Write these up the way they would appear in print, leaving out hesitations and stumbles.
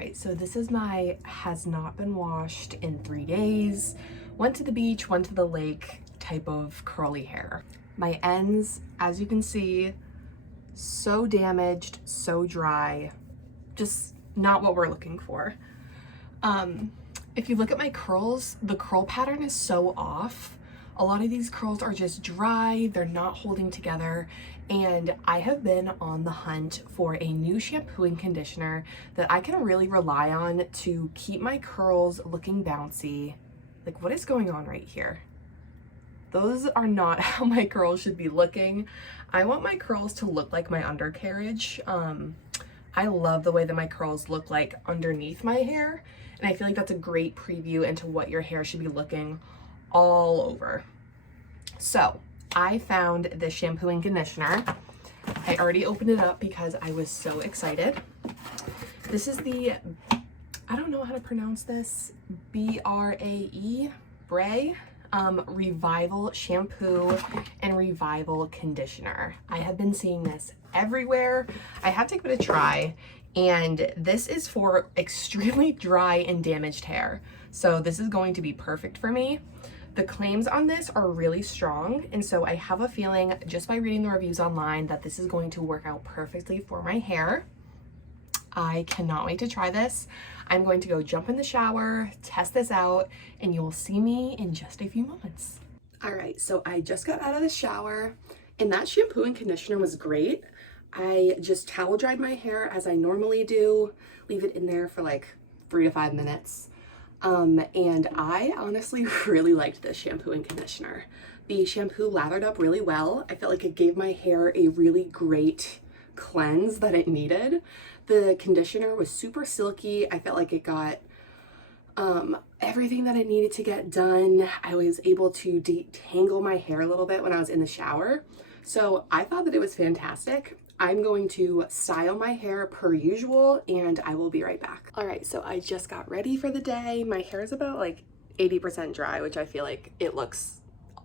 right, so this is my has not been washed in 3 days, went to the beach, went to the lake type of curly hair. My ends, as you can see, so damaged, so dry, just not what we're looking for. If you look at my curls, the curl pattern is so off. A lot of these curls are just dry, they're not holding together, and I have been on the hunt for a new shampoo and conditioner that I can really rely on to keep my curls looking bouncy. Like, what is going on right here? Those are not how my curls should be looking. I want my curls to look like my undercarriage. I love the way that my curls look like underneath my hair, and I feel like that's a great preview into what your hair should be looking all over. So I found this shampoo and conditioner. I already opened it up because I was so excited. This is the, I don't know how to pronounce this, BRAE, BRAE, Revival Shampoo and Revival Conditioner. I have been seeing this everywhere. I have to give it a try, and this is for extremely dry and damaged hair. So this is going to be perfect for me. The claims on this are really strong, and so I have a feeling just by reading the reviews online that this is going to work out perfectly for my hair. I cannot wait to try this. I'm going to go jump in the shower, test this out, and you will see me in just a few moments. All right, so I just got out of the shower, and that shampoo and conditioner was great. I just towel dried my hair as I normally do, leave it in there for like 3 to 5 minutes. And I honestly really liked this shampoo and conditioner. The shampoo lathered up really well. I felt like it gave my hair a really great cleanse that it needed. The conditioner was super silky. I felt like it got everything that I needed to get done. I was able to detangle my hair a little bit when I was in the shower. So I thought that it was fantastic. I'm going to style my hair per usual, and I will be right back. All right, so I just got ready for the day. My hair is about like 80% dry, which I feel like it looks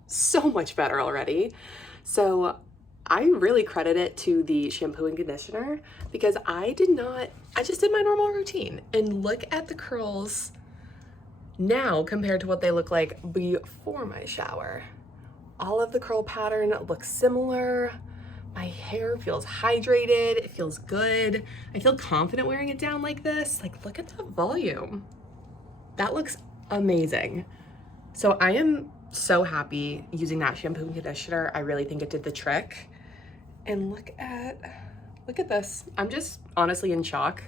so much better already. So I really credit it to the shampoo and conditioner because I just did my normal routine, and look at the curls now compared to what they look like before my shower. All of the curl pattern looks similar. My hair feels hydrated, it feels good. I feel confident wearing it down like this. Like, look at that volume. That looks amazing. So I am so happy using that shampoo and conditioner. I really think it did the trick. And look at this. I'm just honestly in shock.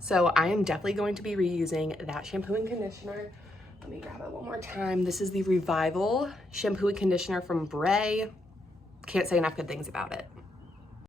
So I am definitely going to be reusing that shampoo and conditioner. Let me grab it one more time. This is the Revival shampoo and conditioner from BRAE. Can't say enough good things about it.